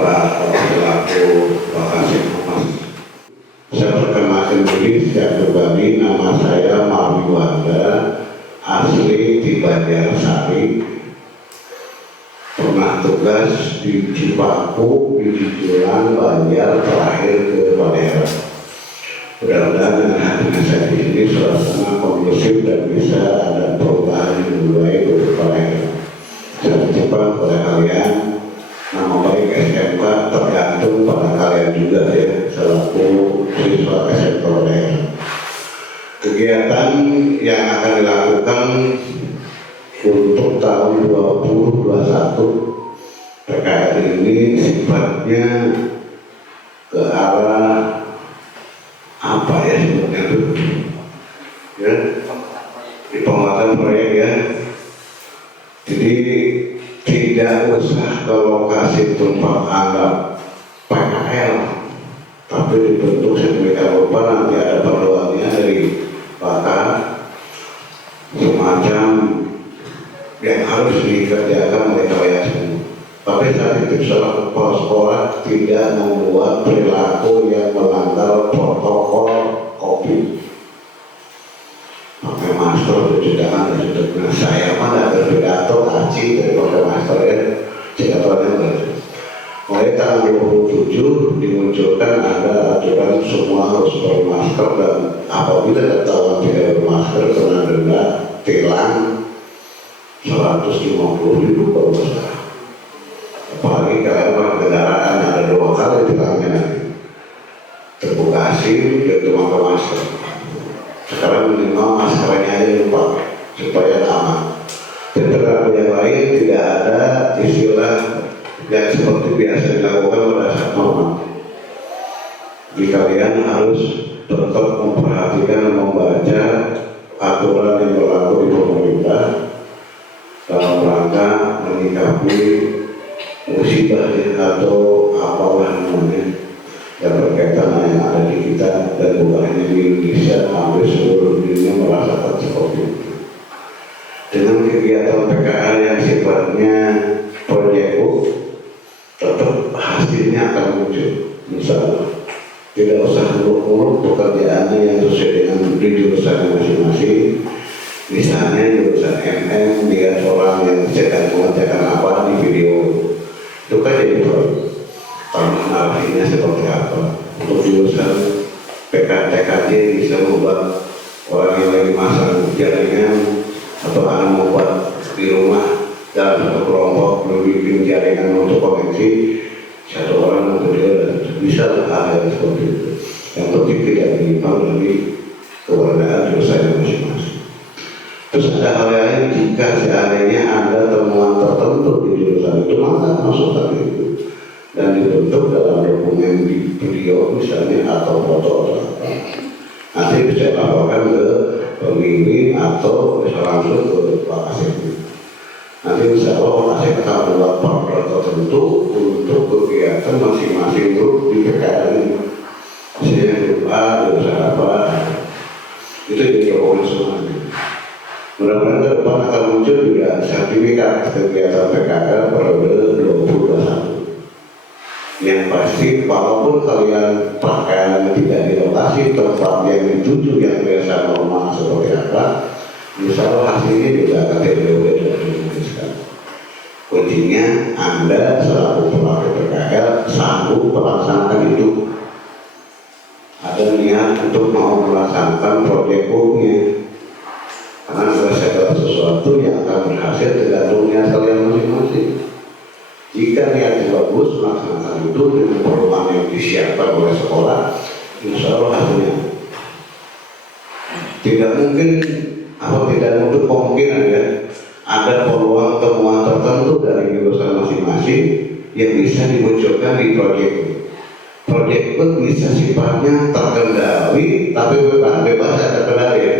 Pak selaku Wakasek Humas. Saya perkenalkan diri secara pribadi, nama saya Marwi Wanda, asli di Banjarsari, pernah tugas di Cipaku, di Cijulang, Banjar, terakhir ke Palembang. Mudah-mudahan dengan hadirnya saya di sini suasana kondusif dan bisa ada perubahan yang lebih baik untuk Palembang. Saya ucapkan kepada kalian, nama baik SMK tergantung pada kalian juga ya, selaku siswa SMK Palembang. Kegiatan yang akan dilakukan untuk tahun 2021 PKL ini sifatnya ke arah apa ya sebenarnya itu ya, di penguatan proyek ya. Jadi tidak usah ke lokasi tempat anggap PKL, tapi dibentuk sedemikian rupa nanti ada panduannya dari pakar semacam yang harus dikerjakan oleh kalian semua. Tapi saat itu seorang kepala sekolah tidak membuat perilaku yang melanggar protokol COVID. Pakai masker, cuci tangan, dan sebagainya. Saya mah nggak berpidato, aci dari pakai masker ya, cekatorannya berarti. Mulai tanggal 27 dimunculkan ada aturan semua harus bermasker dan apabila ketahuan tidak bermasker kena denda tilang 150.000 kalau besar. Apalagi kalau kendaraan ada 2 kali tilangnya nanti terbuka SIM dan memakai masker. Sekarang minimal maskernya aja dipakai supaya aman. Dan terhadap yang lain tidak ada istilah yang seperti biasa dilakukan pada saat normal. Jadi kalian harus tetap memperhatikan dan membaca aturan yang berlaku di pemerintah dalam rangka menyikapi musibah atau apalah namanya yang berkaitan yang ada di kita dan bukan hanya di Indonesia, hampir seluruh dunia merasakan seperti itu. Dengan kegiatan PKL yang sifatnya proyek tetap hasilnya akan muncul. Misalnya tidak usah muluk-muluk pekerjaannya yang sesuai dengan di jurusan masing-masing. Misalnya jurusan MM, dia orang yang sedang mengerjakan apa di video itu kan jadi proyek. Artinya seperti apa? Untuk jurusan PKTKJ bisa membuat orang yang lagi masang jaringan atau anak membuat di rumah dalam satu kelompok membuat jaringan untuk koneksi satu orang atau dia bisa hal yang seperti itu. Yang penting tidak menyimpang dari keberadaan jurusan masing-masing. Terus ada hal lain, jika seandainya ada temuan tertentu di jurusan itu maka masukkan itu dan dibentuk dalam dokumen di video misalnya atau foto atau apa. Nanti bisa laporkan ke pembimbing atau bisa langsung ke Wakasek. Nanti insya Allah Wakasek akan membuat program tertentu untuk kegiatan masing-masing grup di PKL ini. Misalnya grup A, jurusan apa, itu jadi dokumen semuanya. Mudah-mudahan ke depan akan muncul juga sertifikat kegiatan PKL periode 2021. Yang pasti walaupun kalian pakaian tidak di lokasi tempat yang dituju yang biasa normal seperti apa, insya Allah hasilnya juga akan berbeda dan dimuluskan. Kuncinya Anda selaku pelaku PKL sanggup melaksanakan itu. Ada niat untuk mau melaksanakan proyek hukumnya. Karena segala sesuatu yang akan berhasil tergantung niat kalian masing-masing. Jika niatnya bagus melaksanakan itu dengan perubahan yang disiapkan oleh sekolah, insya Allah hasilnya. Tidak mungkin kemungkinan ya ada peluang temuan tertentu dari jurusan masing-masing yang bisa dimunculkan di proyek. Proyek itu bisa sifatnya terkendali, tapi bebas terkendali ya.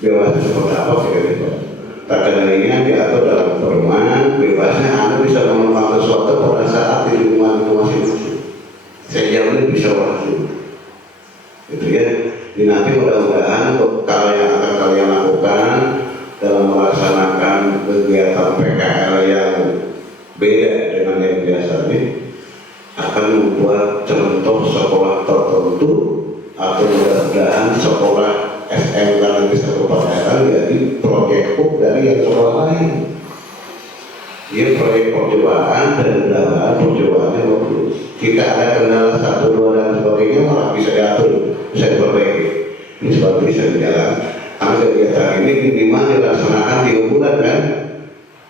Bebas seperti apa kira-kira? Terkendalinya diatur dalam perumahan, bebasnya Anda bisa melakukan sesuatu pada saat di lingkungan itu masing-masing. Sejauh ini bisa berhasil. Gitu ya. Jadi nanti mudah-mudahan kalau yang akan kalian lakukan dalam melaksanakan kegiatan PKL yang beda dengan yang biasa ini, Ya proyek percobaan dan mudah-mudahan percobaannya bagus. Jika ada kendala 1, 2 dan sebagainya malah bisa diatur, bisa diperbaiki. Ini sebab bisa berjalan. Karena kegiatan ini minimal dilaksanakan 3 bulan kan,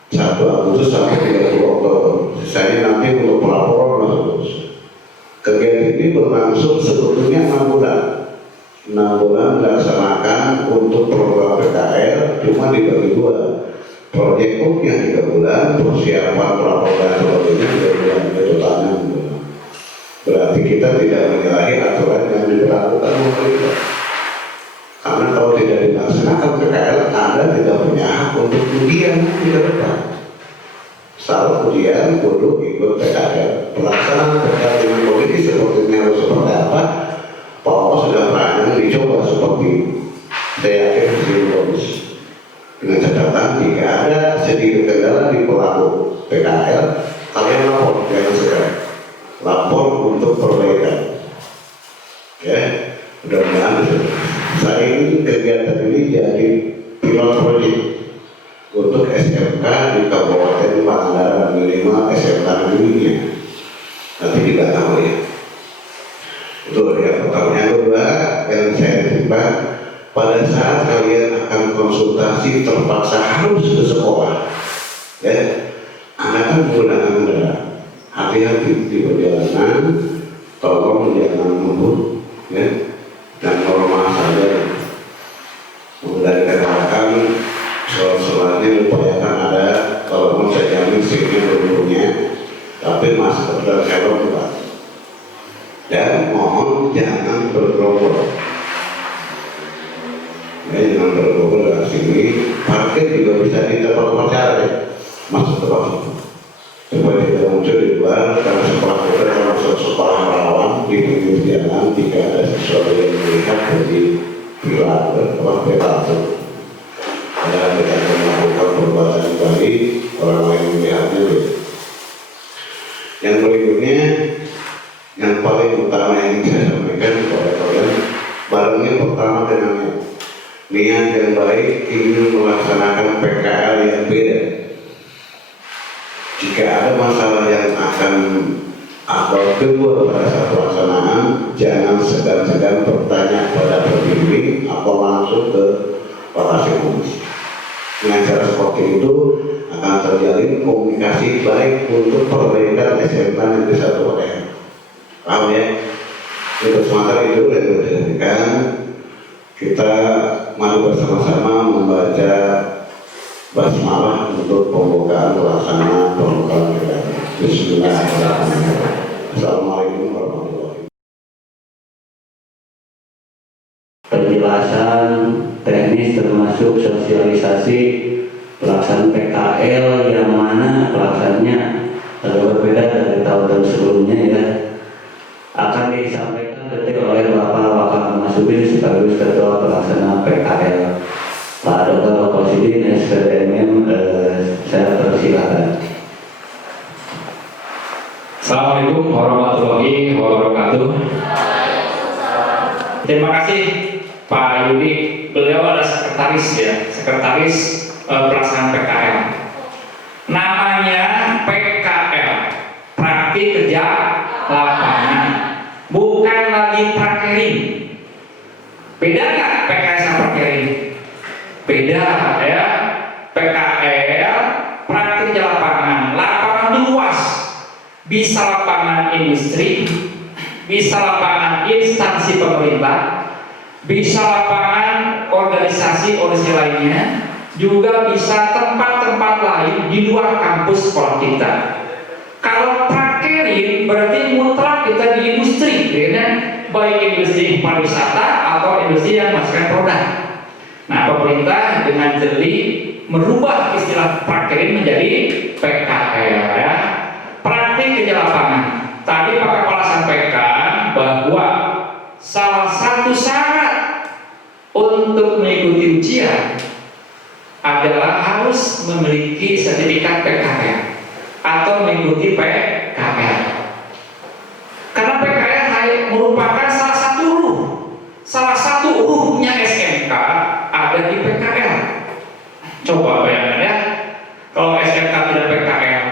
1 Agustus sampai 30 Oktober. Sisanya nanti untuk pelaporan masuk terus. Kegiatan ini berlangsung sebetulnya 6 bulan. 6 bulan dilaksanakan untuk program PKL, cuma dibagi 2. Proyek yang 3 bulan, persiapan pelaporan sebagainya 3 bulan, totalnya 6 bulan. Berarti kita tidak menyalahi aturan yang diberlakukan pemerintah. Karena kalau tidak dilaksanakan PKL, Anda tidak punya hak untuk ujian di depan. Salah ujian, kudu ikut PKL. Pelaksanaan PKL dengan politik seperti ini harus seperti apa? Pak Opo sudah pernah dicoba seperti itu. Saya yakin hasil bagus. Dengan catatan jika ada sedikit kendala di pelaku PKL, kalian lapor, jangan sekarang. Lapor untuk perbaikan. Ya, mudah-mudahan saya ini kegiatan ini jadi pilot project untuk SMK di Kabupaten Pangandaran, minimal SMK negerinya. Nanti kita tahu ya. Itu yang pertama. Yang kedua yang saya terima, pada saat kalian akan konsultasi terpaksa harus ke sekolah, ya, Anda kan menggunakan kendaraan. Hati-hati di perjalanan, tolong jangan ngebut, ya, dan normal saja. Dari kendaraan, soal-soalnya upayakan ada, walaupun saya jamin sini berburunya, tapi masker dan helm juga. Dan mohon jangan bergerombol. Ya, jangan bergerombol dari sini. Parkir juga bisa di tempat pacar ya, masuk tempat itu. Supaya tidak muncul di luar, karena sekolah kita termasuk sekolah rawan di pinggir jalan. Jika ada sesuatu yang melihat dari pilar perilaku, ada kita melakukan perbuatan baik, orang lain melihatnya. Yang berikutnya, yang paling utama yang ingin saya sampaikan kepada kalian, barangnya pertama dengan niat yang baik ingin melaksanakan PKL yang beda. Jika ada masalah yang akan atau kedua pada saat pelaksanaan, jangan segan-segan bertanya pada pembimbing atau langsung ke lokasi komisi. Dengan cara seperti itu akan terjalin komunikasi baik untuk perbaikan SMK Negeri 1 Padang. Paham ya? Untuk sementara itu yang berdasarkan kita mari bersama-sama membaca basmalah untuk pembukaan pelaksanaan pembukaan PKL. Bismillahirrahmanirrahim. Assalamualaikum warahmatullahi wabarakatuh. Penjelasan teknis termasuk sosialisasi pelaksanaan PKL yang mana pelaksanaannya agak berbeda dari tahun-tahun sebelumnya ya, akan disampaikan detail oleh Bapak Wakil Masubin sekaligus Ketua Pelaksana PKL Pak Dr. Kosidin SPDMM. Saya persilakan. Assalamualaikum warahmatullahi wabarakatuh. Terima kasih Pak Yudi. Beliau adalah sekretaris ya, sekretaris pelaksanaan PKL. Namanya PKL, praktik kerja lapangan, bukan lagi prakering. Beda nggak PKL sama prakering? Beda ya. PKL praktik kerja lapangan, lapangan luas, bisa lapangan industri, bisa lapangan instansi pemerintah, bisa lapangan organisasi lainnya, juga bisa tempat-tempat lain di luar kampus sekolah kita. Kalau prakerin berarti mutlak kita di industri, ya, baik industri pariwisata atau industri yang menghasilkan produk. Nah, pemerintah dengan jeli merubah istilah prakerin menjadi PKL ya. Praktik kerja lapangan. Tadi Pak Kepala sampaikan bahwa salah satu syarat untuk mengikuti ujian adalah harus memiliki sertifikat PKL atau mengikuti PKL. Karena PKL merupakan salah satu ruhnya SMK ada di PKL. Coba bayangkan ya, kalau SMK tidak PKL,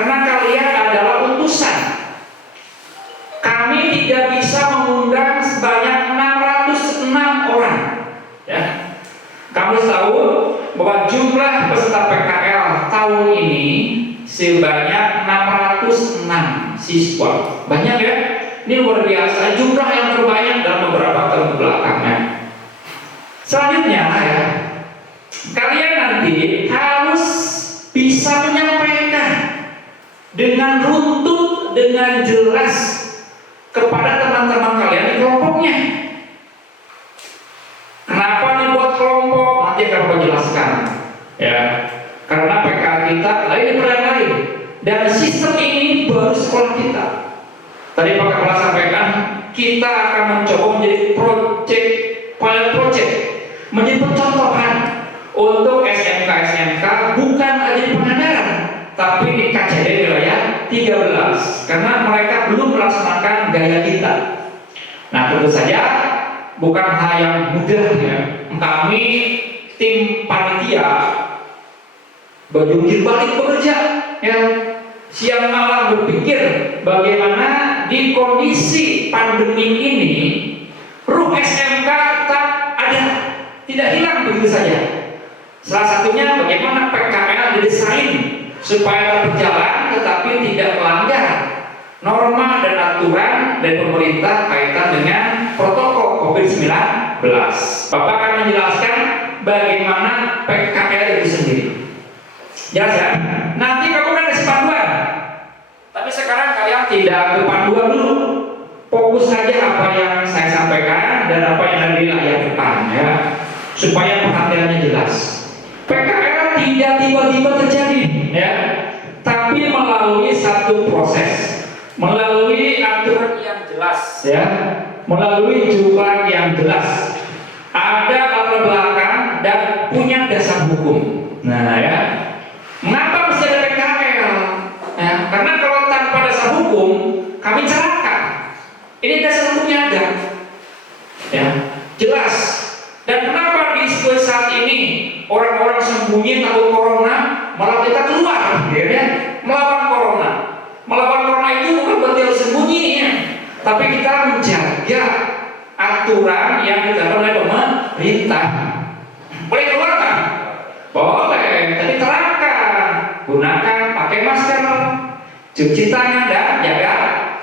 karena kalian adalah utusan. Kami tidak bisa mengundang sebanyak 606 orang. Ya. Kamu tahu bahwa jumlah peserta PKL tahun ini sebanyak 606 siswa. Banyak ya? Ini luar biasa, jumlah yang terbanyak dalam beberapa tahun belakangnya. Selanjutnya ya, kalian nanti harus bisa menyampaikan dengan runtut, dengan jelas kepada teman-teman kalian di kelompoknya. Kenapa dibuat kelompok? Nanti akan aku jelaskan. Ya, karena PKL kita lain daripada yang lain, dan sistem ini baru sekolah kita. Tadi Pak Kepala sampaikan, kita akan mencoba menjadi pilot project, menjadi percontohan untuk SMK bukan aja di Pangandaran, tapi di KCD wilayah 13, karena mereka belum melaksanakan gaya kita. Nah, tentu saja bukan hal yang mudah ya. Kami tim panitia berjungkir balik bekerja ya, siang malam berpikir bagaimana di kondisi pandemi ini ruh SMK tetap ada, tidak hilang begitu saja. Salah satunya bagaimana PKL didesain supaya berjalan tetapi tidak melanggar norma dan aturan dari pemerintah kaitan dengan protokol COVID-19. Bapak akan menjelaskan bagaimana PKL itu sendiri. Jelas ya? Nanti kamu kan kasih panduan. Tapi sekarang kalian tidak ke panduan dulu. Fokus saja apa yang saya sampaikan dan apa yang ada di layar depan ya. Supaya perhatiannya jelas. PKL tidak tiba-tiba terjadi ya. Tapi melalui satu proses, melalui aturan yang jelas ya, melalui jumlah yang jelas, ada latar belakang dan punya dasar hukum. Nah ya, mengapa mesti ada PKL? Ya, karena kalau tanpa dasar hukum kami celaka. Ini dasar hukumnya ada, ya jelas. Dan kenapa di saat ini orang-orang sembunyi takut corona, malah kita keluar, ya, melawan corona. Melawan corona itu bukan berarti harus sembunyi, ya. Tapi kita menjaga aturan yang ditetapkan oleh pemerintah. Boleh keluar kan? Boleh, tapi terangkan, gunakan, pakai masker, cuci tangan dan jaga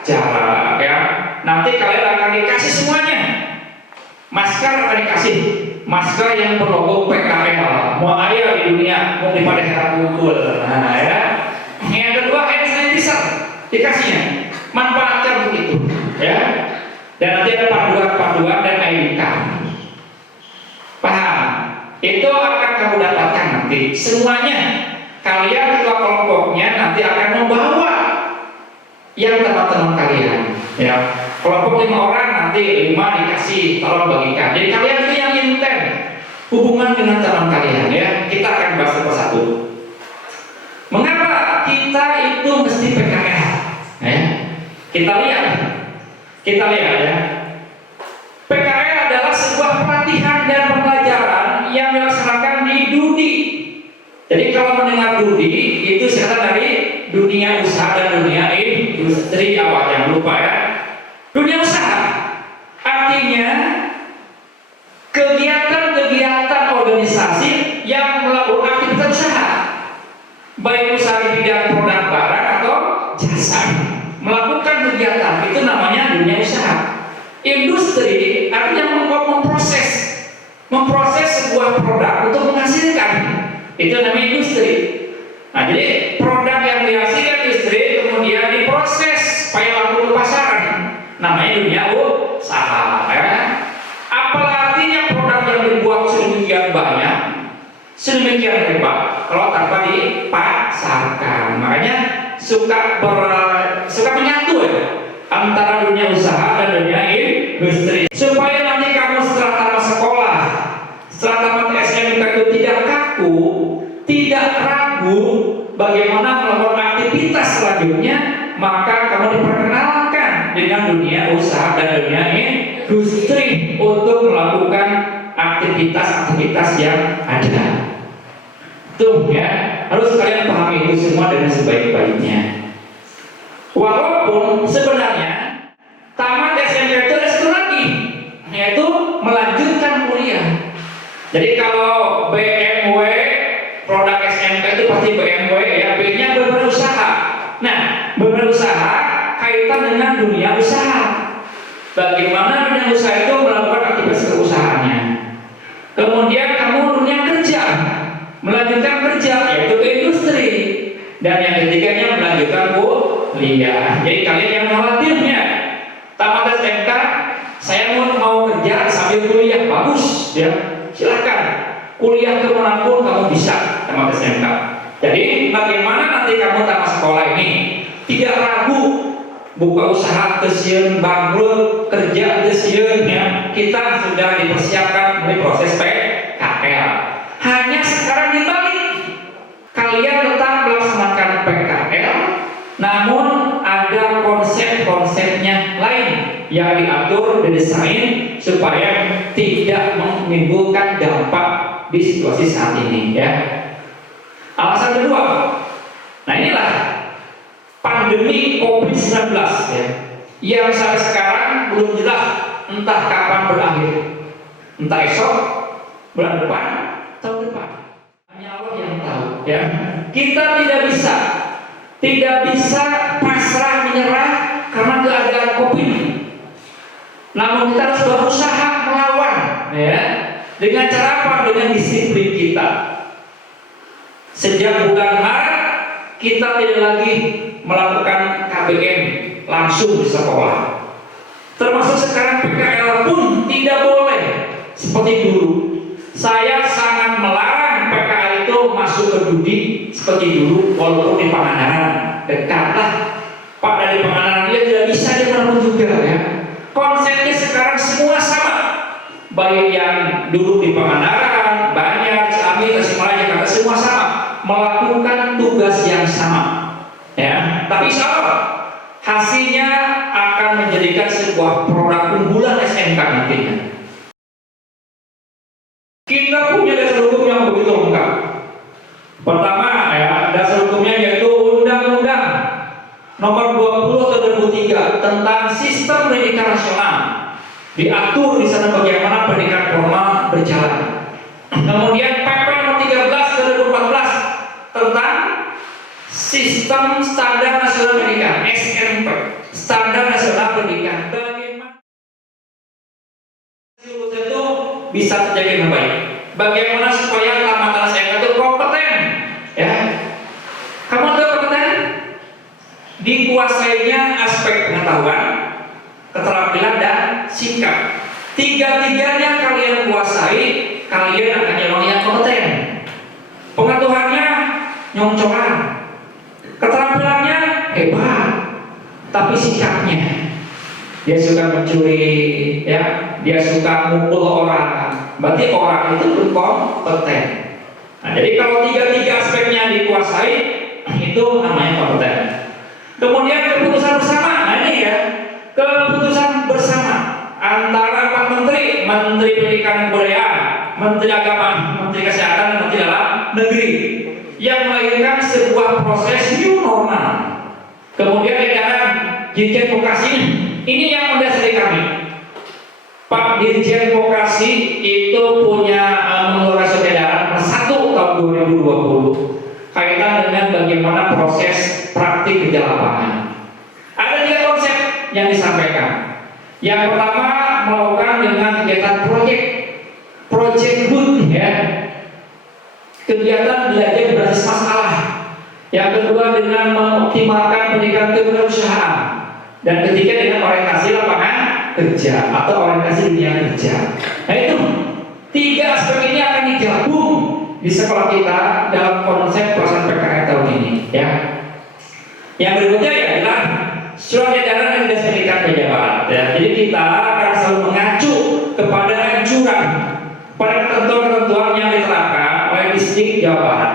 jarak. Ya, nanti kalian akan dikasih semuanya. Masker akan dikasih, masker yang berlogo PKL. Mau ada di dunia, mau di pada herang unggul. Nah ya. Yang kedua hand sanitizer dikasihnya, manfaatkan begitu, ya. Dan nanti ada panduan dan ID card. Paham? Itu akan kamu dapatkan nanti. Semuanya kalian ketua kelompoknya nanti akan membawa yang teman-teman kalian. Ya, kelompok 5 orang nanti 5 dikasih, tolong bagikan. Jadi kalian itu yang intent hubungan dengan teman kalian ya. Kita akan bahas satu persatu. Mengapa kita itu mesti PKL? Ya, kita lihat ya. PKL adalah sebuah pelatihan dan pembelajaran yang dilaksanakan di DUDI. Jadi kalau mendengar DUDI itu singkatan dari dunia usaha dan dunia industri, awal jangan lupa ya. Dunia usaha artinya kegiatan-kegiatan organisasi yang melakukan aktivitas usaha, baik usaha di bidang produk barang atau jasa, melakukan kegiatan itu namanya dunia usaha. Industri artinya memproses sebuah produk untuk menghasilkan, itu namanya industri. Nah, jadi produk yang dihasilkan industri kemudian diproses supaya laku ke pasaran, namanya dunia usaha. Ya. Apa artinya produk yang dibuat sedemikian banyak, sedemikian hebat kalau tanpa dipasarkan? Makanya suka menyatu ya antara dunia usaha dan dunia industri, supaya nanti kamu setelah tamat sekolah, setelah tamat SMK itu tidak kaku, tidak ragu bagaimana melakukan aktivitas selanjutnya, maka kamu diperkenalkan dengan dunia usaha dan dunia industri untuk melakukan aktivitas-aktivitas yang ada. Tuh ya. harus kalian pahami itu semua dengan sebaik-baiknya. Walaupun sebenarnya tamat SMK itu ada satu lagi, yaitu melanjutkan kuliah. Jadi kalau BMW produk SMK itu pasti BMW ya, B-nya berwirausaha. Nah, berwirausaha kaitan dengan dunia usaha. Bagaimana dunia usaha itu melakukan aktivitas keusahaannya. Kemudian kamu dunia kerja, melanjutkan kerja yaitu ke industri. Dan yang ketiganya melanjutkan kuliah. Jadi kalian yang khawatirnya tamat SMK, saya mau kerja sambil kuliah, bagus ya, silakan kuliah kemanapun kamu bisa tamat SMK. Jadi bagaimana nanti kamu tamat sekolah ini tidak ragu buka usaha tesieun, bangkrut, kerja tesieun ya, kita sudah dipersiapkan melalui proses PKL. Hanya sekarang dibalik, kalian tetap melaksanakan PKL, namun ada konsep-konsepnya lain yang diatur, didesain supaya tidak menimbulkan dampak di situasi saat ini ya. Alasan kedua, nah inilah pandemi COVID-19 ya, yang sampai sekarang belum jelas entah kapan berakhir, entah esok, bulan depan, tahun depan. Hanya Allah yang tahu ya. Kita tidak bisa pasrah menyerah karena keadaan COVID. Namun kita harus berusaha melawan ya. Dengan cara apa? Dengan disiplin kita. Sejak bulan Maret kita tidak lagi melakukan KBM langsung di sekolah. Termasuk sekarang PKL pun tidak boleh seperti dulu. Saya sangat melarang PKL itu masuk ke Dudi seperti dulu, walaupun di Pangandaran dekatlah. Pak dari Pangandaran dia tidak bisa di mana juga ya. Konsepnya sekarang semua sama. Baik yang dulu di Pangandaran, Banjar, Ciamis, Tasikmalaya, Jakarta semua sama, melakukan tugas yang sama. Ya, tapi insya Allah hasilnya akan menjadikan sebuah produk unggulan SMK nantinya. Kita punya dasar hukum yang begitu lengkap. Pertama ya, dasar hukumnya yaitu Undang-Undang Nomor 20 Tahun 2003 tentang Sistem Pendidikan Nasional. Diatur di sana bagaimana pendidikan formal berjalan. Kemudian PP Nomor 13 Tahun 2014 tentang Sistem Standar Nasional Pendidikan (SMP), Standar Nasional Pendidikan. Bagaimana itu bisa terjadi dengan baik? Bagaimana supaya tamatan SMK itu kompeten? Ya, kamu tahu kompeten? Dikuasainya aspek pengetahuan, keterampilan dan sikap. Tiga-tiganya kalian kuasai, kalian akan jadi orang yang kompeten. Pengetahuannya nyongcoran, keterampilannya hebat, tapi sikapnya dia suka mencuri, ya, dia suka mukul orang. Berarti orang itu belum kompeten. Nah, jadi kalau tiga-tiga aspeknya dikuasai, itu namanya kompeten. Kemudian keputusan bersama, nah ini ya, keputusan bersama antara Pak Menteri, Menteri Pendidikan dan Kebudayaan, Menteri Agama, Menteri Kesehatan, dan Menteri Dalam Negeri, yang melahirkan sebuah proses new normal. Kemudian edaran Dirjen Vokasi ini yang mendasari kami. Pak Dirjen Vokasi itu punya mengeluarkan surat edaran nomor 1 tahun 2020 kaitan dengan bagaimana proses praktik kerja lapangan. Ada 3 konsep yang disampaikan. Yang pertama melakukan dengan kegiatan project good ya. Kegiatan belajar berbasis masalah. Yang kedua dengan mengoptimalkan pendidikan kewirausahaan. Dan ketiga dengan orientasi lapangan kerja atau orientasi dunia kerja. Nah itu 3 aspek ini akan digabung di sekolah kita dalam konsep pelaksanaan PKL tahun ini ya. Yang berikutnya adalah surat edaran yang didasarkan pejabat ya. Jadi kita akan selalu mengacu kepada anjuran pada ketentuan-ketentuan yang diterapkan oleh Distrik Jawa Barat.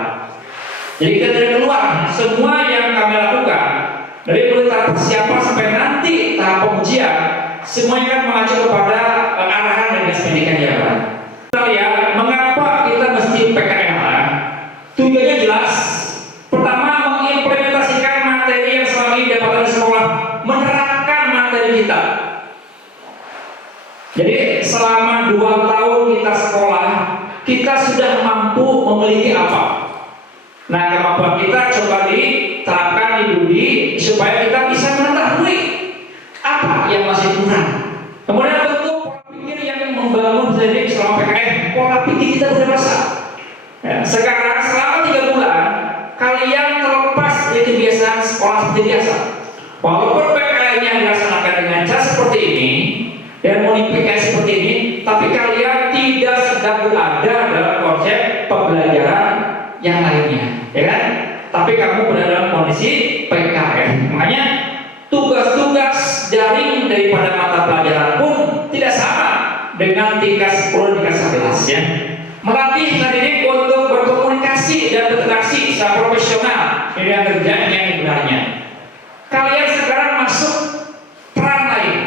Jadi kita tidak keluar semua yang kami lakukan dari mulai tahap persiapan sampai nanti tahap pengujian semuanya kan mengacu kepada arahan dari Dinas Pendidikan Jawa Barat. Kita lihat mengapa kita mesti PKL. Tujuannya jelas selama 2 tahun kita sekolah, kita sudah mampu memiliki apa? Nah, kemampuan kita coba diterapkan di Dudi supaya kita bisa mengetahui apa yang masih kurang. Kemudian bentuk pola pikir yang membangun jadi selama PKN, pola pikir kita berasa. Ya, sekarang selama 3 bulan kalian terlepas dari kebiasaan sekolah seperti biasa. Walaupun PKN-nya dilaksanakan dengan cara seperti ini dan modifikasi seperti ini, tapi kalian tidak sedang berada dalam konsep pembelajaran yang lainnya, ya kan? Tapi kamu berada dalam kondisi PKN. Makanya tugas-tugas daring daripada mata pelajaran pun tidak sama dengan tingkat 10 tingkat 11 ya. Melatih pendidik untuk berkomunikasi dan berinteraksi secara profesional dengan kerja yang sebenarnya. Kalian sekarang masuk peran lain.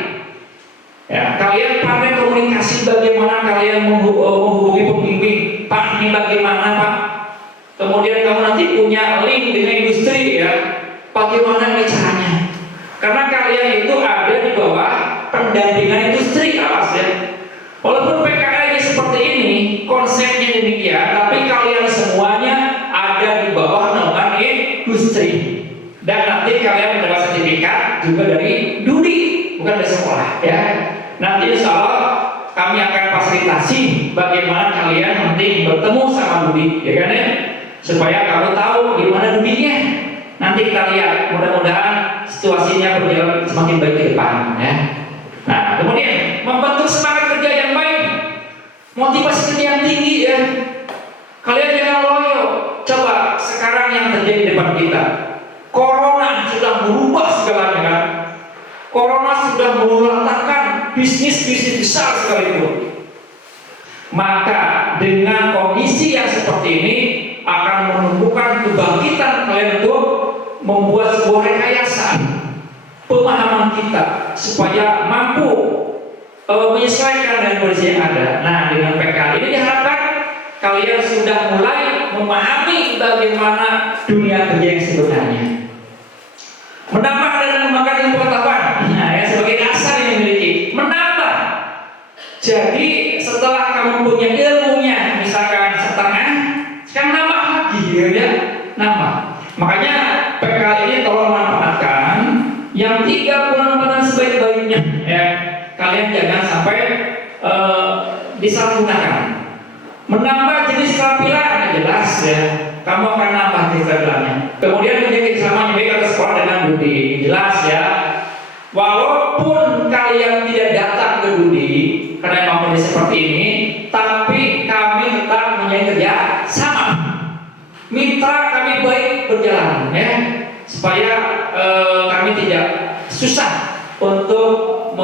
Ya, kalian pandai komunikasi, bagaimana kalian menghubungi pembimbing. Pak, ini bagaimana Pak? Kemudian kamu nanti punya link dengan industri ya. Bagaimana caranya? Karena kalian itu ada di bawah pendampingan industri, awas ya. Walaupun PKN seperti ini, konsepnya demikian, tapi kalian semuanya ada di bawah naungan industri. Dan nanti kalian mendapat sertifikat juga dari Dudi, bukan dari sekolah ya. Nanti insya Allah kami akan fasilitasi bagaimana kalian nanti bertemu sama Dudi, ya kan ya, supaya kamu tahu gimana Dudinya. Nanti kita lihat, mudah-mudahan situasinya berjalan semakin baik ke depan ya. Nah, kemudian membentuk semangat kerja yang baik, motivasi kerja yang tinggi ya. Kalian jangan loyo. Coba sekarang yang terjadi di depan kita, Corona sudah merubah segalanya kan. Corona sudah melulatkan bisnis-bisnis besar sekalipun. Maka dengan kondisi yang seperti ini akan menumbuhkan kebangkitan kalian untuk membuat sebuah rekayasa pemahaman kita supaya mampu menyesuaikan dengan kondisi yang ada. Nah, dengan PKL ini diharapkan kalian sudah mulai memahami bagaimana dunia kerja yang sebenarnya. Menambah dan mengembangkan ilmu pengetahuan. Nah, ya, sebagai dasar yang dimiliki. Menambah. Jadi setelah kamu punya ilmunya, misalkan setengah, sekarang nambah lagi, ya, nambah. Makanya PKL ini tolong manfaatkan yang 3 bulan Ramadan sebaik-baiknya. Ya, kalian jangan sampai disalahgunakan. Menambah jenis keterampilan jelas ya. Kamu akan nambah jenis keterampilannya. Kemudian menjaga kesamaan baik atas sekolah dengan Dudi, jelas ya. Walaupun kalian tidak datang ke Dudi karena memang kondisi seperti ini, tapi kami tetap menjadi kerja sama. Mitra kami baik berjalan ya, supaya kami tidak susah untuk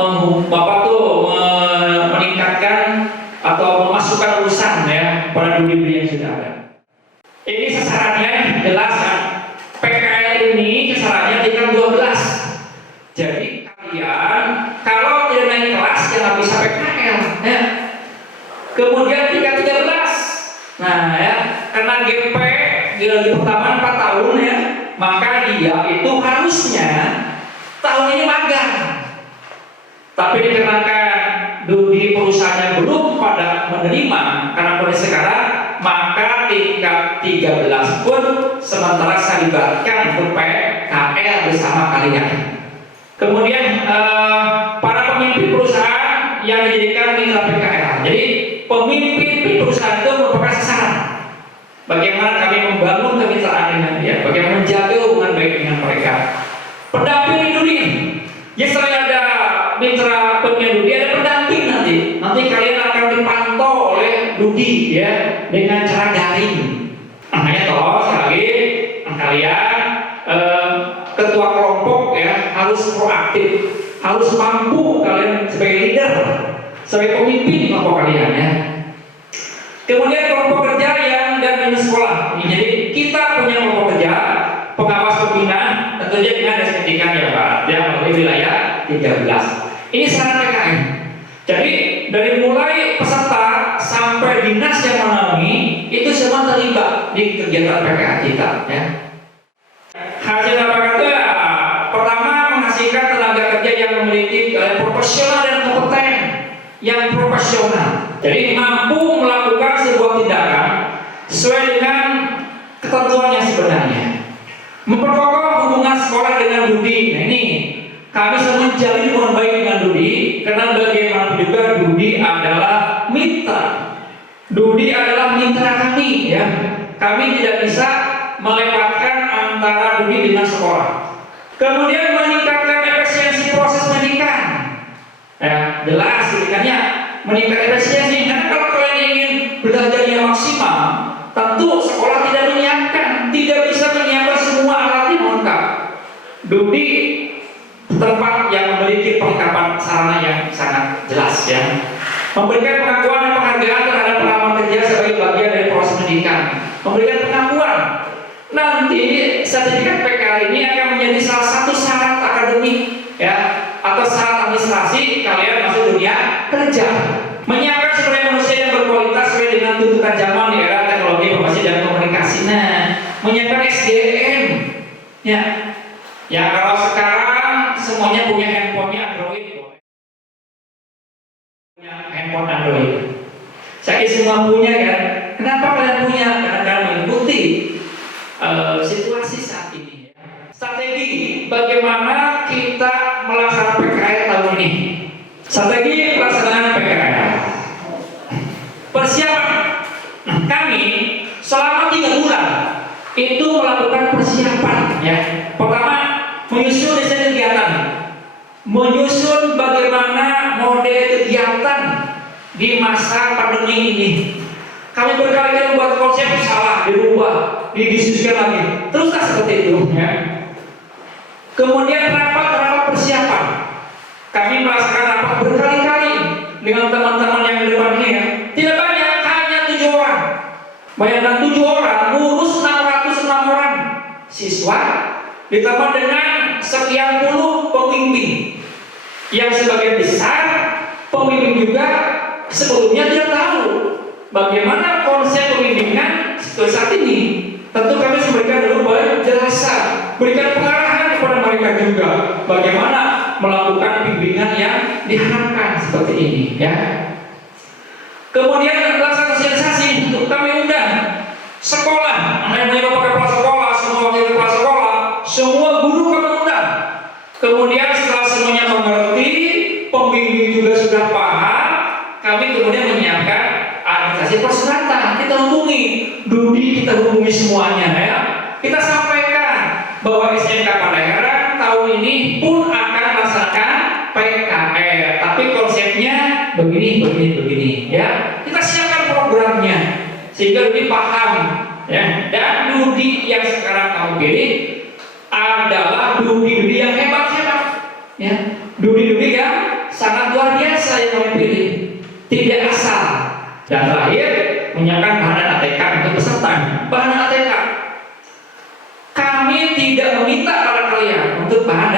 meningkatkan atau memasukkan urusan ya pada Dudi yang sudah ada. Ini sasarannya jelas kan? PKL ini sasarannya tingkat 12. Jadi kalian kalau tidak naik kelas ya nggak bisa PKL ya. Kemudian tingkat 13. Nah ya, karena GP di pertama 4 tahun ya, maka dia itu harusnya tahun ini magang. Tapi dikarenakan Dudi perusahaannya belum pada menerima karena kondisi sekarang, maka tingkat 13 pun sementara saya libatkan untuk PKL bersama kalian. Kemudian para pemimpin perusahaan yang dijadikan mitra PKL. Jadi pemimpin perusahaan itu merupakan sasaran. Bagaimana kami membangun kemitraan dengan dia, bagaimana menjaga hubungan baik dengan mereka. Pendamping Dudi, ya selain ada mitra pendamping Dudi, ada pendamping nanti. Nanti kalian akan dipantau oleh Dudi ya dengan cara daring. Makanya tolong sekali kalian ketua kelompok ya harus proaktif, harus mampu kalian sebagai leader, sebagai pemimpin di kelompok kalian ya. Kemudian kelompok kerja yang dan sekolah. Jadi kita punya kelompok kerja pengawas pembinaan tentunya dengan pendidikan ya Pak, yang melalui wilayah 13. Ini saran PKN. Jadi dari mulai peserta sampai dinas yang menaungi itu semua terlibat di kegiatan PKN kita ya. Hasil apa kata? Pertama, menghasilkan tenaga kerja yang memiliki profesional dan kompeten. yang profesional. Jadi mampu melakukan sebuah tindakan sesuai dengan ketentuan yang sebenarnya. Memperkokoh hubungan sekolah dengan Dudi. Nah ini kami sedang menjalin hubungan baik dengan Dudi, karena bagaimanapun juga Dudi adalah mitra. Dudi adalah mitra kami, ya. Kami tidak bisa melewatkan antara Dudi dengan sekolah. Kemudian meningkatkan efisiensi proses pendidikan. Ya, jelas ini meningkatkan efisiensi. Karena kalau kalian ingin belajar yang maksimal, tentu sekolah tidak menyiapkan, tidak bisa menyiapkan semua alat yang lengkap. Dudi tempat yang memiliki perlengkapan sarana yang sangat jelas, ya. Memberikan pengakuan dan penghargaan terhadap pengalaman kerja sebagai bagian dari proses pendidikan. Memberikan pengakuan. Nanti sertifikat PKL ini akan menjadi salah satu syarat akademik, ya, atau syarat administrasi kalian masuk dunia kerja. Menyiapkan sumber manusia yang berkualitas sesuai dengan tuntutan zaman di era teknologi informasi dan komunikasi. Nah, menyiapkan SDM, ya. Ya kalau sekarang semuanya punya handphonenya Android, punya handphone Android. Saya semua punya, ya. Kenapa kalian punya? Karena kalian mengikuti situasi saat ini, ya. Strategi bagaimana kita melaksanakan PKL tahun ini. Strategi pelaksanaan PKL. Persiapan. Nah, kami selama 3 bulan itu melakukan persiapan, ya. Pertama, menyusun desain kegiatan, menyusun bagaimana model kegiatan di masa pandemi ini. Kami berkali-kali buat konsep salah, dirubah, didiskusikan lagi, teruslah seperti itu, ya. Kemudian rapat persiapan. Kami melaksanakan rapat berkali-kali dengan teman-teman yang di depan ini, ya. Tidak banyak, hanya 7 orang. Bayangkan 7 orang ngurus 606 orang siswa, ditambah dengan sekian puluh pembimbing yang sebagian besar pembimbing juga sebelumnya tidak tahu bagaimana konsep pembimbingan saat ini. Tentu kami memberikan dulu penjelasan, berikan pengarahan kepada mereka juga bagaimana melakukan bimbingan yang diharapkan seperti ini, ya. Kemudian pelaksanaan sosialisasi untuk kami undang sekolah, yang punya bapak kepala sekolah, semua wakil kepala sekolah, semua guru kami undang. Kemudian setelah semuanya mengerti, pembimbing juga sudah paham, kami kemudian menyiapkan administrasi perseratan. Kita hubungi Dudi, kita hubungi semuanya, ya. Kita sampaikan bahwa SMK Pandeglang tahun ini pun akan melaksanakan PKL, tapi konsepnya begini, ya. Kita siapkan programnya sehingga Dudi paham, ya. Dan Dudi yang sekarang kamu pilih adalah Dudi yang hebat, ya. Dudi yang sangat luar biasa yang kami pilih, tidak asal. Dan terakhir, menyiapkan bahan ATK untuk peserta. Bahan ATK, kami tidak meminta pada kalian untuk bahan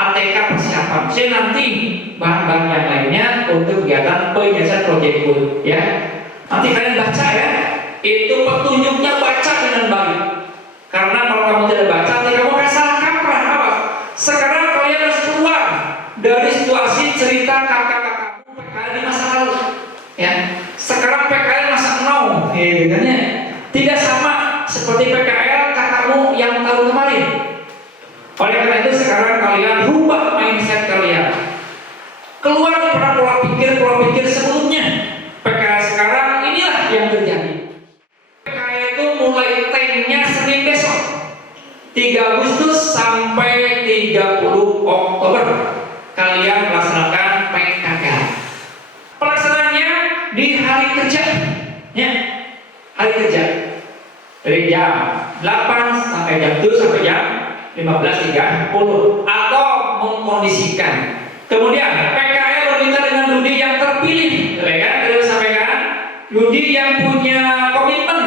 ATK persiapan. Saya nanti bahan-bahan yang lainnya untuk kegiatan penyelesaian proyek pun, ya. Nanti kalian baca, ya. Itu petunjuknya baca dengan baik. Karena kalau kamu tidak baca, nanti kamu akan salah kaprah. Awas. Sekarang kalian harus keluar dari situasi cerita kakak-kakakmu PKL di masa lalu, ya. Sekarang PKL masa now, ya, kan, ya. Tidak sama seperti PKL kakakmu yang tahun kemarin. Oleh karena itu sekarang kalian rubah mindset kalian. Keluar dari pola pikir sebelumnya. PKL sekarang inilah yang terjadi. PKL itu mulai tennya Senin besok, 3 Agustus sampai 30 Oktober kalian melaksanakan PKL. Pelaksanaannya di hari kerja, ya. Hari kerja dari jam 8 sampai jam 7 sampai jam 15.30 atau mengkondisikan. Kemudian PKL berbicara dengan Dudi yang terpilih, ya kan? Kita sampaikan Dudi yang punya komitmen,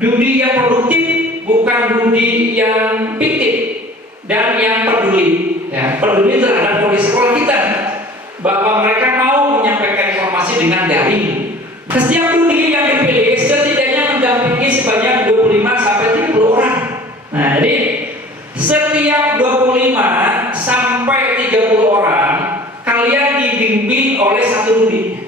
Dudi yang produktif, bukan Dudi yang fiktif, dan yang peduli, ya. Peduli terhadap kondisi sekolah kita, bahwa mereka mau menyampaikan informasi dengan daring. Setiap Dudi yang dipilih setidaknya mendampingi sebanyak 25 sampai 30 orang. Nah, jadi setiap 25 sampai 30 orang kalian dibimbing oleh satu Dudi.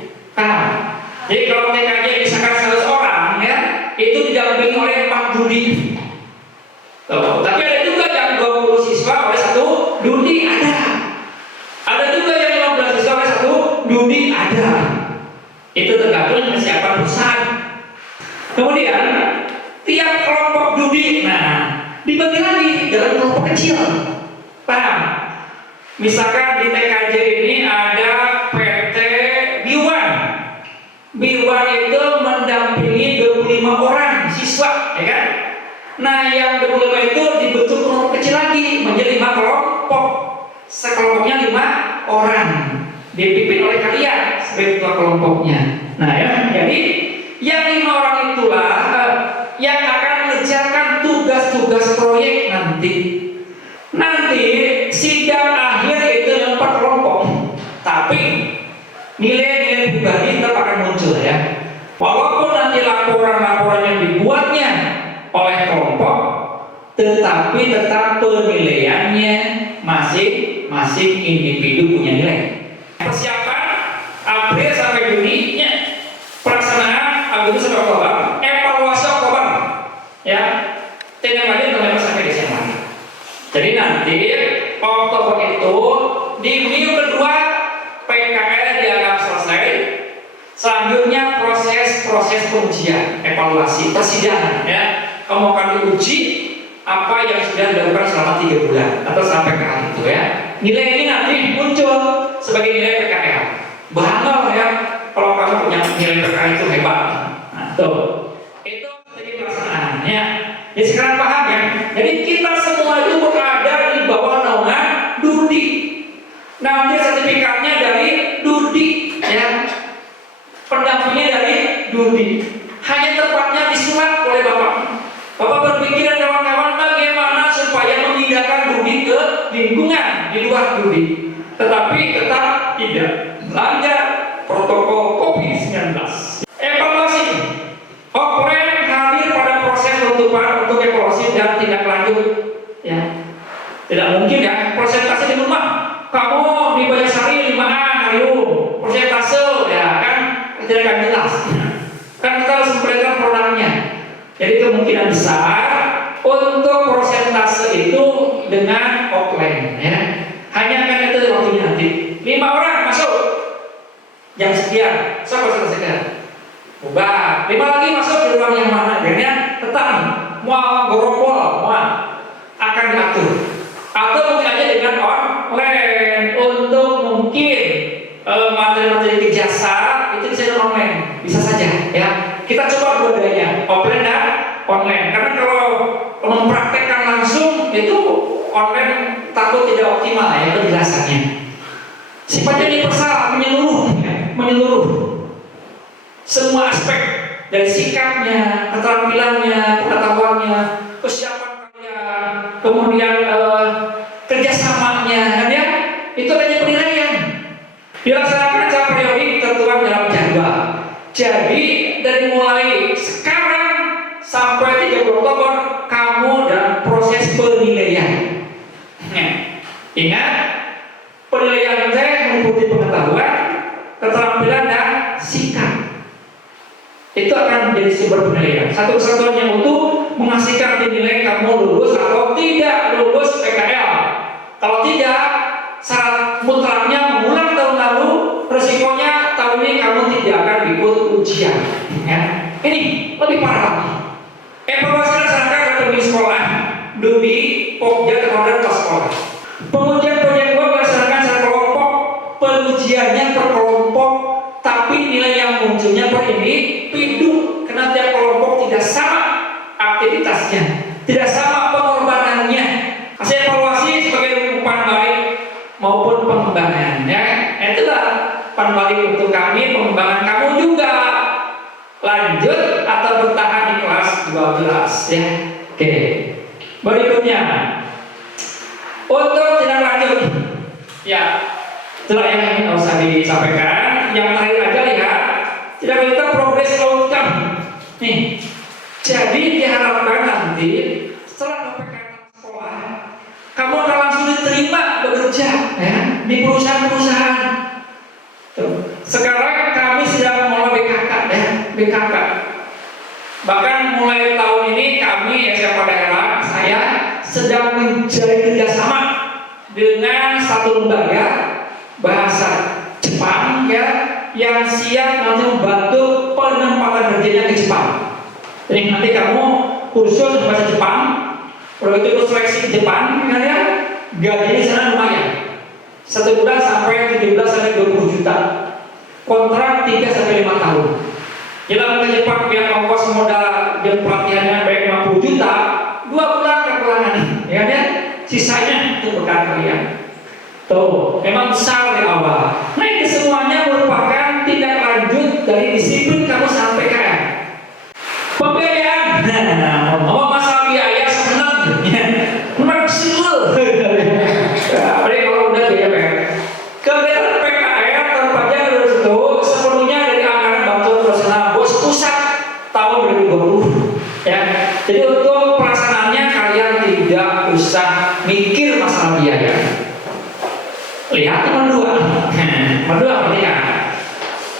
Jadi kalau TKJ misalkan 100 orang ya, itu didampingi oleh 4 judi. Tapi ada juga yang 20 siswa oleh 1 judi ada. Ada juga yang 15 siswa oleh 1 judi ada. Itu tergantung kesiapan perusahaan. Kemudian tiap kelompok judi, dibagi lagi dalam kelompok kecil. Paham? Misalkan di TKJ ini ada PT Biwan. Biwan itu mendampingi 25 orang siswa, ya kan? Nah, yang 25 itu dibentuk kelompok kecil lagi menjadi 5 kelompok. Sekelompoknya 5 orang, dipimpin oleh kalian sebagai ketua kelompoknya. Nah, ya, jadi yang 5 orang itulah yang akan mengerjakan tugas-tugas proyek nanti. Nanti sidang akhir itu yang 4 kelompok, tapi nilai-nilai pribadi tetap akan muncul ya. Walaupun nanti laporan-laporan yang dibuatnya oleh kelompok, tetapi tetap penilaiannya masing-masing individu punya nilai. Persiapan April sampai Juni nya, pelaksanaan Agustus sampai Oktober, evaluasi Oktober ya, tindak lanjut November sampai Desember. Jadi nanti Oktober itu di minggu kedua PKL dianggap selesai. Selanjutnya proses pengujian, evaluasi, persidangan ya. Kamu akan diuji apa yang sudah dilakukan selama 3 bulan atau sampai ke hari itu ya. Nilai ini nanti muncul sebagai nilai PKL. Bangga ya kalau kamu punya nilai PKL itu hebat. Nah, tuh. Itu jadi pelaksanaannya. Jadi sekarang paham ya. Jadi kita semua itu berada di bawah naungan Dudi. Nanti sertifikatnya dari Dudi ya. Pendampingnya dari Dudi. Hanya tepatnya disurat oleh Bapak. Bapak berpikir kawan-kawan bagaimana supaya memindahkan Dudi ke lingkungan di luar Dudi, tetapi tetap tidak melanggar protokol COVID-19. Evaluasi. Offline hadir pada proses penutupan untuk evaluasi dan tindak lanjut. Ya, tidak mungkin ya presentasi di rumah. Kamu di Banjarsari 5A Ngariung, persentase ya kan tidak akan jelas. Kan kita harus memperlihatkan produknya. Jadi kemungkinan besar untuk persentase itu dengan offline ya. Hanya kan itu waktunya nanti. 5 orang masuk jam sekian, saya selesaikan. Ubah, 5 lagi masuk di ruang yang mana? Akhirnya tetap mau gorobol, mau akan diatur. Atau mungkin aja dengan online untuk mungkin materi-materi kejasa itu bisa dengan online, bisa saja ya. Kita coba dua-duanya, offline dan online. Karena kalau mempraktekkan langsung itu online takut tidak optimal ya penjelasannya. Sifatnya universal, menyeluruh. Semua aspek dari sikapnya, keterampilannya, pengetahuannya, kesiapan kalian, kemudian kerjasamanya, kan ya? Itu hanya penilaian. Dilaksanakan secara periodik tertuang dalam jadwal. Jadi dari mulai sekarang sampai 30 Oktober kamu dalam proses penilaian. Ingat, penilaian teh meliputi pengetahuan, keterampilan dan sikap. Itu akan menjadi sumber penilaian. Satu kesatuan yang utuh menghasilkan nilai kamu lulus atau tidak lulus PKL. Kalau tidak, syarat mutlaknya mengulang tahun lalu, resikonya tahun ini kamu tidak akan ikut ujian. Ya. Ini lebih parah lagi. Evaluasi laksanakan akademi sekolah, Dudi, Pokja, dan kelas sekolah. Pengujian proyek berdasarkan secara kelompok, pengujiannya per kelompok, tapi nilai yang munculnya per individu. Karena tiap kelompok tidak sama aktivitasnya, tidak sama pengorbanannya. Hasil evaluasi sebagai umpan balik maupun pengembangan. Ya, itulah umpan balik untuk kami, pengembangan kamu juga. Lanjut atau bertahan di kelas 12 ya. Oke. Berikutnya untuk tindak lanjut ya, itulah yang ingin usah disampaikan. Yang terakhir aja lihat tidak kita progress outcome nih. Jadi diharapkan nanti setelah PPKN sekolah kamu akan langsung diterima bekerja ya di perusahaan-perusahaan. Sekarang kami sedang satu lembaga bahasa Jepang ya yang siap nanti membantu penempatan kerjanya ke Jepang. Jadi nanti kamu kursus bahasa Jepang, kalau itu seleksi ke Jepang, ya, gajinya sana lumayan. 1 bulan sampai 17 sampai 20 juta. Kontrak 3 sampai 5 tahun. Jalan ke Jepang yang ongkos modal dan pelatihannya baik 50 juta, 2 bulan kepulangan, ya kan? Sisanya untuk bekal kalian. Tuh, memang besar di awal. Nah, itu semuanya merupakan tindak lanjut dari disiplin kamu sampai ke pembiayaan. Nah, ngomong masalah biaya sebenarnya maksimal. Apalagi kalau udah biaya kegiatan PKL terpajang dari situ sepenuhnya dari anggaran bantuan operasional bos pusat tahun 2020. Ya, jadi untuk pelaksanaannya kalian tidak usah mikir masalah biaya. Lihat nomor 2. Nomor 2 perhatikan.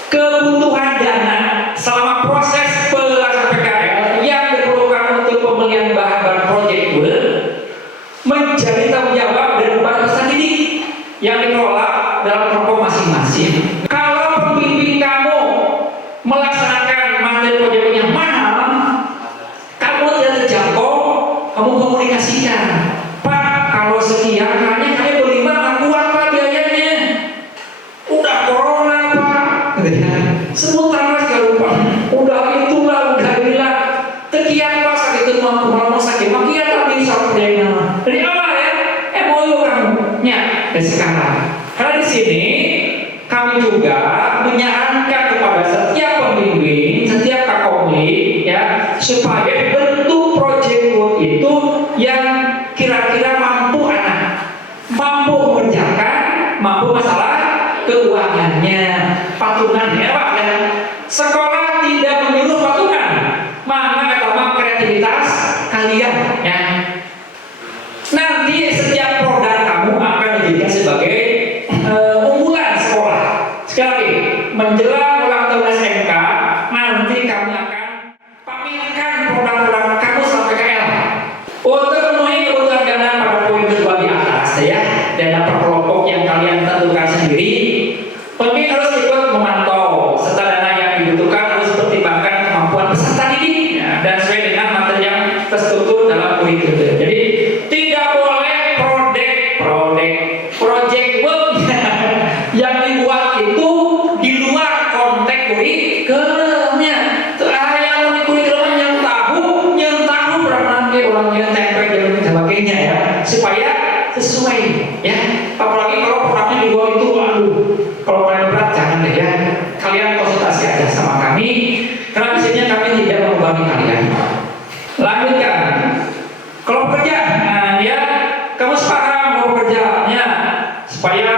Kebutuhan dana selama proses pelaksanaan PKL yang diperlukan untuk pembelian bahan-bahan proyek menjadi tanggung jawab dan beban peserta didik yang dikelola dalam kelompok masing-masing. Kalau pembimbing kamu melaksanakan materi proyeknya mahal, kamu tidak terjangkau, kamu komunikasikan, Pak, kalau sekian kalian beli mah kuat Pak biayanya. Udah corona Pak, sebutan mas gak lupa. Udah itulah, udah inilah. Tekian Pak sakit itu mau sakit, makian tapi proyeknya. Dari awal ya, MOU kamu, ya, dan sekarang. Karena di sini kami juga menyarankan kepada setiap pembimbing, setiap kakomli, ya, supaya bentuk project work itu yang kira-kira mampu mengerjakan, mampu masalah keuangannya, patungannya, Pak ya. Sekolah tidak menyuruh patungan, mana utama kreativitas kalian, ya. Nanti setiap produk kamu akan dijadikan sebagai unggulan sekolah. Sekali lagi, menjelang ulang tahun SMK, nanti kami akan pamerkan produk-produk kamu sampai ke L. Untuk memenuhi kebutuhan dana pada poin kedua di atas, ya, dana per kelompok yang kalian tentukan sendiri, pemimpin harus ikut memantau serta dana yang dibutuhkan harus pertimbangkan kemampuan peserta didik, ya, dan sesuai dengan materi yang terstruktur dalam kurikulum. Jadi tidak boleh project work yang dibuat itu di luar konteks kurikulumnya. Yang kurikulum yang tahu berapa nanti orangnya tempe dan sebagainya, ya, supaya sesuai, ya. Apalagi kalau programnya di bawah itu, aduh, kalau kalian berat jangan deh, ya. Kalian konsultasi aja sama kami, karena biasanya kami tidak membebani kalian. Lanjutkan. Kalau bekerja, nah ya, kamu sepaham mau bekerjanya supaya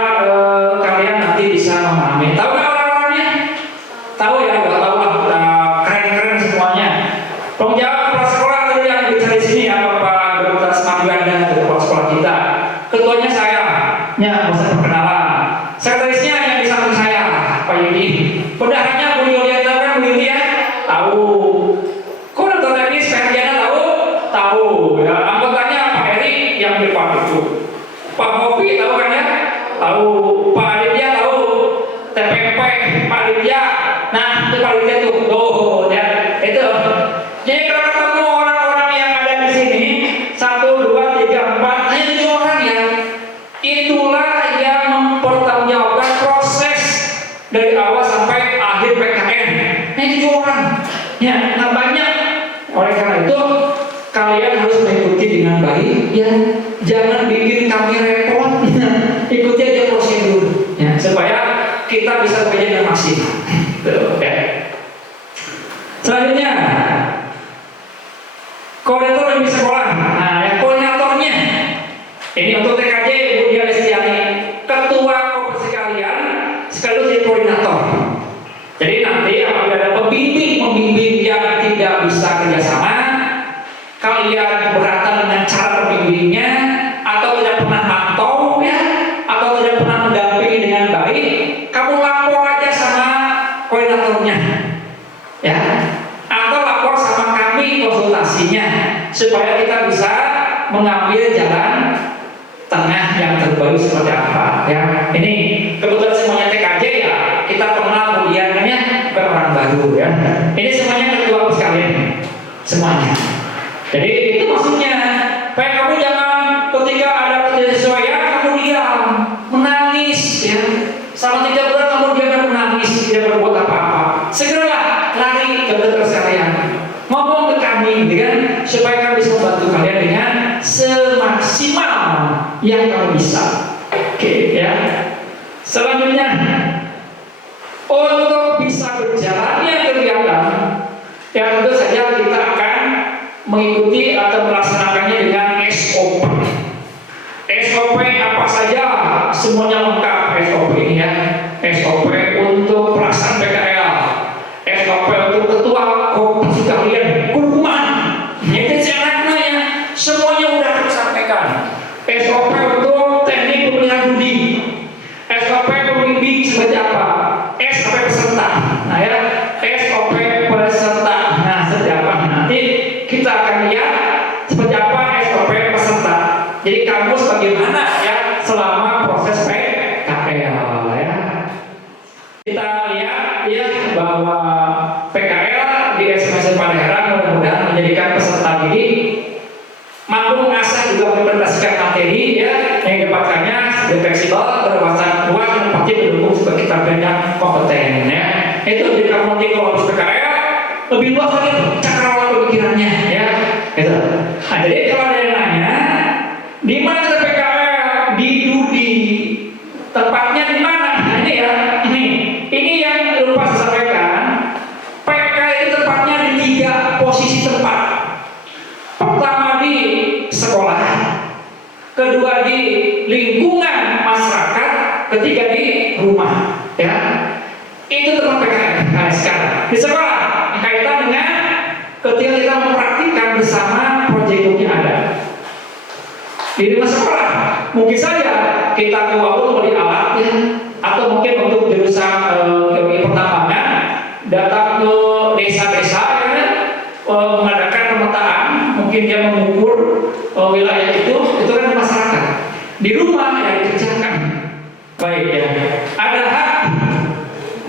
kalian nanti bisa memahami. Tahu nggak orang-orangnya? Tahu ya, udah keren-keren semuanya. Tanggung jawab kepala sekolah tadi yang bicara di sini, ya, Bapak Dr. Semangganda, kepala sekolah kita. Ketuanya saya, ya, masa perkenalan. Sekretarisnya yang di samping saya, Pak Yudi. Bendaharanya Bu Yulia, tahu kan Bu Yulia? Tahu. Koordinator teknis Ferdiana tahu, ya. Anggotanya Pak Eri yang di depan itu. Pak Kopi tahu kan ya? Tahu. Pak Aditya tahu. TPP Pak Aditya. Nah, itu Pak Aditya tuh, ya. Itu. Jadi kalau ketemu orang-orang yang ada di sini, 1, 2, 3, 4, hanya 7 orang ya. Itulah yang mempertanggungjawabkan proses dari awal sampai akhir PKN. Hanya 7 orang. Ya, nah banyak. Oleh karena itu, kalian harus mengikuti dengan baik, ya. Jangan bikin kami repot. Ikuti aja prosedur, ya, supaya kita bisa bekerja dengan maksimal. Tuh, ya. Selanjutnya, koordinator di sekolah. Nah, yang koordinatornya ini untuk TKJ Bu Dia Lestiani, ketua kompetensi kalian sekaligus jadi koordinator. Jadi nanti apabila ada pembimbing yang tidak bisa kerjasama, kalian keberatan dengan cara pembimbingnya atau tidak pernah mantau, ya, atau tidak pernah mendampingi dengan baik, kamu lapor aja sama koordinatornya, ya, atau lapor sama kami konsultasinya supaya kita bisa mengambil jalan tengah yang terbaru seperti apa ya. Ini kebetulan semuanya TKJ ya, kita kenal kemudian kan ya, bukan orang baru ya. Ini semuanya ketua sekalian semuanya. Jadi itu maksudnya, supaya kamu jangan ketika ada ketidaksesuaian kamu diam, menangis ya. Selama 3 bulan kamu diam dan menangis, tidak berbuat apa-apa. Segeralah lari ke dokter sekalian, ngomong ke kami, gitu kan, supaya kami bisa membantu kalian dengan semaksimal yang kamu bisa. Oke ya. Selanjutnya, untuk bisa berjalannya kegiatan, ya tentu saja kita akan mengikuti atau melaksanakannya dengan SOP. SOP apa saja? Semuanya lengkap SOP ini ya. SOP untuk pelaksanaan PKL, SOP untuk ketua komisi kalian, kurman, itu seenaknya ya. Semuanya udah tersampaikan. SOP untuk teknik pemilihan judi, SOP pembimbing seperti apa, SOP peserta. Nah ya, SOP peserta. Nah seperti apa? Nanti kita akan lihat seperti apa SOP peserta. Jadi kamu bagaimana ya selama proses PKL ya. Kita lihat ya bahwa PKL di SMS Padahara mudah-mudahan menjadikan peserta didik mampu mengasah juga mengimplementasikan materi ya yang didapatkannya fleksibel, berwawasan luas dan pasti mendukung sebagai keterampilan yang kompeten ya. Itu jadi kamu nanti kalau habis PKL lebih luas lagi cakrawala pemikirannya ya. Gitu. Nah jadi kalau ada yang nanya di mana kita PKL di Dudi, tempatnya di mana? Nah ini ya, ini yang lupa saya sampaikan. PKL itu tempatnya di 3 posisi tempat. Pertama di sekolah, kedua di lingkungan masyarakat, ketiga di rumah ya. Itu tempat PKL. Nah sekarang di sekolah kaitan dengan ketika kita mempraktikkan bersama proyek yang ada. Di rumah sekolah mungkin saja kita ke warung beli alat ya, atau mungkin untuk jurusan pertambangan datang ke desa-desa ya, mengadakan pemetaan, mungkin dia mengukur wilayah itu kan masyarakat. Di rumah yang dikerjakan. Baik ya. Ada hak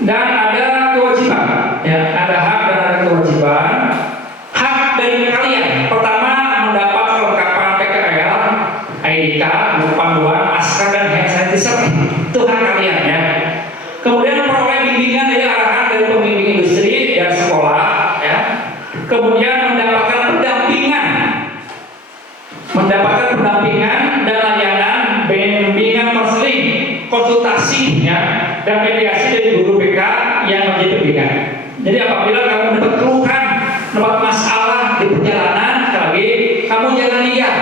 dan ada kewajiban. Ya, ada hak dan ada kewajiban. Hak dari kalian pertama mendapat kelengkapan PKL, ID card, panduan, masker dan hand sanitizer. Itu hak kalian ya. Kemudian memperoleh bimbingan dari arahan dari pembimbing industri dan sekolah ya. Kemudian mendapatkan pendampingan dan layanan bimbingan konseling, konsultasi ya, dan mediasi dari guru BK yang menjadi pembimbingan. Jadi apabila kamu mendapat keluhan, mendapat masalah di perjalanan, sekali lagi kamu jangan lihat,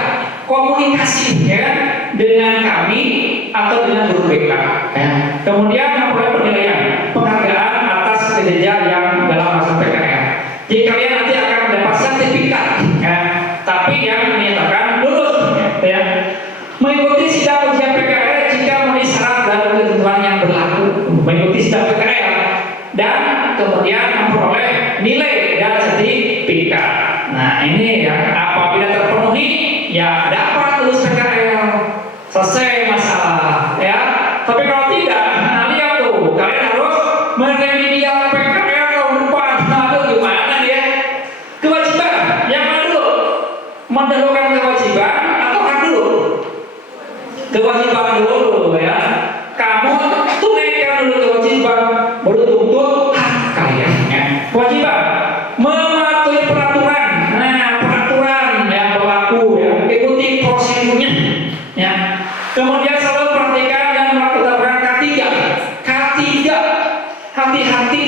komunikasi ya dengan kami atau dengan guru BK ya. Kemudian memperoleh penilaian, penghargaan atas kinerja yang dalam masa PKL. Jadi kalian nanti akan mendapat sertifikat ya, tapi yang menyatakan lulus ya. Mengikuti sidang ujian PKL jika memenuhi syarat dan ketentuan yang berlaku. Mengikuti sidang PKL dan kemudian memperoleh nilai dan sertifikat. Nah ini ya, apabila terpenuhi ya dapat lulus PKL, selesai masalah ya. Tapi kalau tidak, nah lihat tuh, kalian harus meremedial PKL tahun depan. Nah itu gimana dia? Kewajiban yang mana dulu? Mendahulukan kewajiban atau hak dulu? Kewajiban dulu ya. Kamu tunaikan dulu kewajiban, baru tuntut hak kalian ya. Kewajiban mematuhi peraturan. Nah peraturan yang berlaku ya, ikuti prosedurnya ya. Kemudian selalu perhatikan dan melakukan K3. Hati-hati.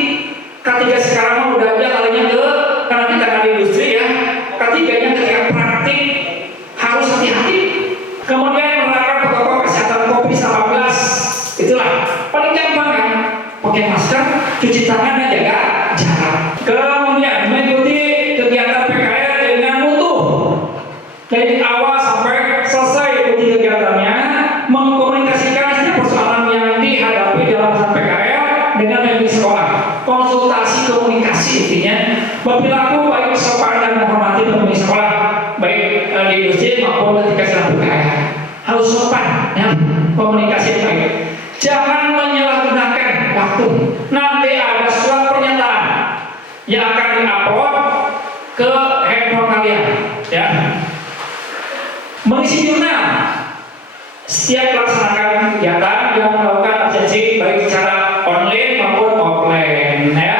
K3 sekarang udah aja larinya ke, karena kita ada industri ya. K3-nya ketika praktik harus hati-hati. Kemudian menerapkan protokol kesehatan COVID-19. Itulah paling gampang kan. Pakai masker, cuci tangan dan jaga jarak. Kemudian mengikuti kegiatan PKL dengan mutu. Dari awal sampai selesai ikuti kegiatannya, mengkomunikasikan setiap persoalan yang dihadapi dalam masa PKL dengan pembimbing sekolah. Konsultasi komunikasi intinya, berperilaku baik sopan dan menghormati pembimbing sekolah, baik di industri maupun ketika sedang PKL. Harus sopan. ya, komunikasi yang baik. Jangan menyalahgunakan waktu. Nanti ada surat pernyataan yang akan diupload ke handphone kalian, ya. Mengisi jurnal setiap melaksanakan kegiatan yang melakukan absensi baik secara online maupun offline, ya.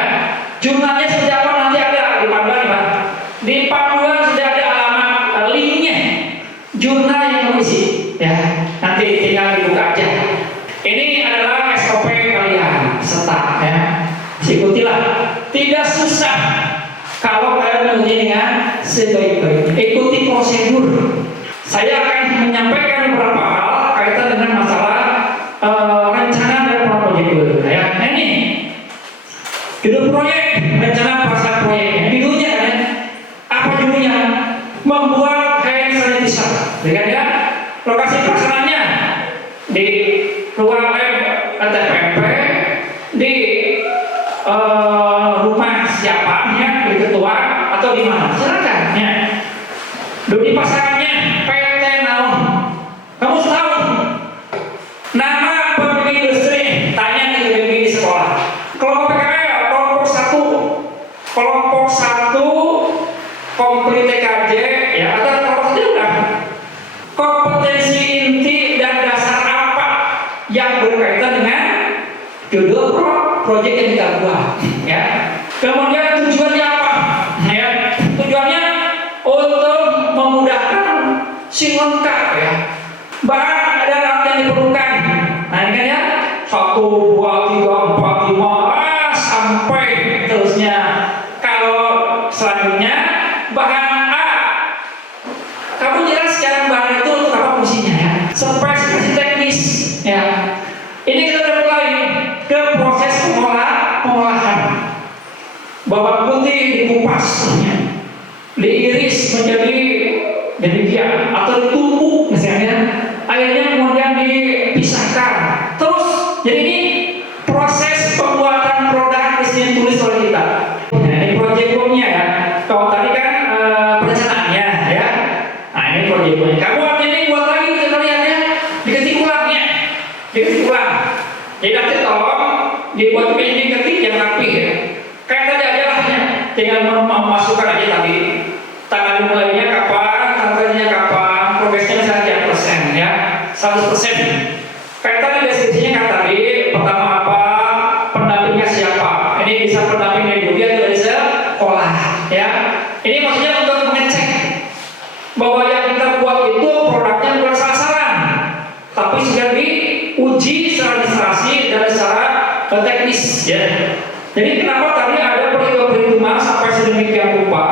Jurnalnya seperti apa nanti ada di panduan, Pak. Di panduan sudah ada alamat linknya jurnal yang mengisi, ya. Nanti tinggal dibuka aja. Ini adalah SOP kalian, serta, ya. Ikutilah, tidak susah kalau kalian menguji dengan sebaik-baiknya. Ikuti prosedur. Saya akan menyampaikan beberapa hal kaitan dengan masalah rencana dan proyek. Ya, nah ini judul proyek, rencana pelaksanaan proyeknya. Judulnya kan, apa judulnya? Membuat kain sanitizer. Lihat ya, lokasi pelaksanaannya di ruang TPMP, di rumah siapa ya, di ketua atau di mana? Silakan ya. Di pasarannya PT Naon. Kamu tahu nama pemimpin industri? Tanya ke pemimpin di sekolah. Kelompok PKL, kelompok 1 komplit TKJ ya, atau kelompok 1 udah. Kompetensi inti dan dasar apa yang berkaitan dengan judul proyek yang kita buat, ya. Kemudian tujuannya apa? Ya, tujuannya untuk memudahkan si lengkap, ya. Bahan ada yang diperlukan. Nah ini kan ya, 1, 2, 3, 4, 5 sampai terusnya. Kalau selanjutnya bahan A, kamu jelaskan bahan itu untuk apa fungsinya, ya. Spesifikasi teknis, ya. Ini kita udah mulai ke proses pengolahan. Bawang putih dikupas, ya. Diiris menjadi demikian atau ditumbuk misalnya, akhirnya kemudian dipisahkan. Terus jadi ini proses pembuatan produk di sini tulis oleh kita. Nah, ini project booknya ya. Kalau tadi kan perencanaannya ya. Nah ini project booknya. Kamu ini buat lagi kita lihat ya. Diketik ulangnya, diketik ulang. Jadi nanti tolong dibuat ini ketik yang rapi ya. Kayak tadi aja lah ya. Tinggal memasukkan aja tadi. Tanggal mulainya kapan, tanggalnya kapan, progresnya misalnya persen ya, 100%. Kayak tadi deskripsinya kan tadi, pertama apa, pendampingnya siapa. Ini bisa pendamping dari dunia atau dari sekolah, ya. Ini maksudnya untuk mengecek bahwa yang kita buat itu produknya bukan sasaran, tapi sudah diuji secara administrasi dan secara teknis, ya. Jadi kenapa tadi ada perhitungan sampai sedemikian rupa?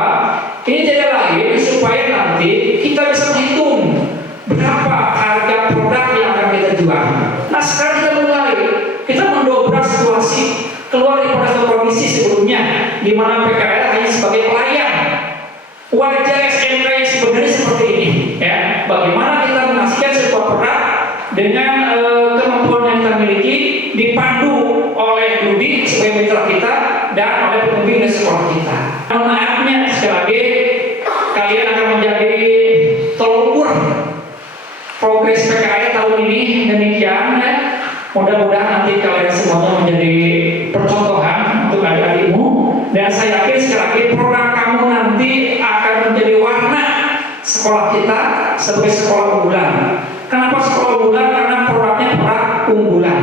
Ini tidak lain supaya nanti kita bisa menghitung berapa harga produk yang akan kita jual. Nah sekarang kita mulai, kita mendobrak situasi keluar dari kondisi sebelumnya, di mana PKL hanya sebagai pelayan. Wajah SMK yang sebenarnya seperti ini, ya. Bagaimana kita menghasilkan sebuah produk dengan kemampuan yang kita miliki, dipandu oleh Dudi sebagai mitra kita dan oleh pembimbing dan sekolah kita. Maafnya sekali lagi, kalian akan menjadi tolok ukur progres PKL tahun ini demikian, ya. Mudah-mudahan nanti kalian semuanya menjadi percontohan untuk adik-adikmu, dan saya yakin sekali lagi program kamu nanti akan menjadi warna sekolah kita sebagai sekolah unggulan. Kenapa sekolah unggulan? Karena produknya produk unggulan,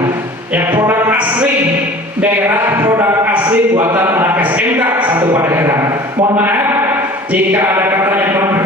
ya, produk asli daerah, produk asli buatan anak SMK 1 Padang. Mohon maaf jika ada kata yang kurang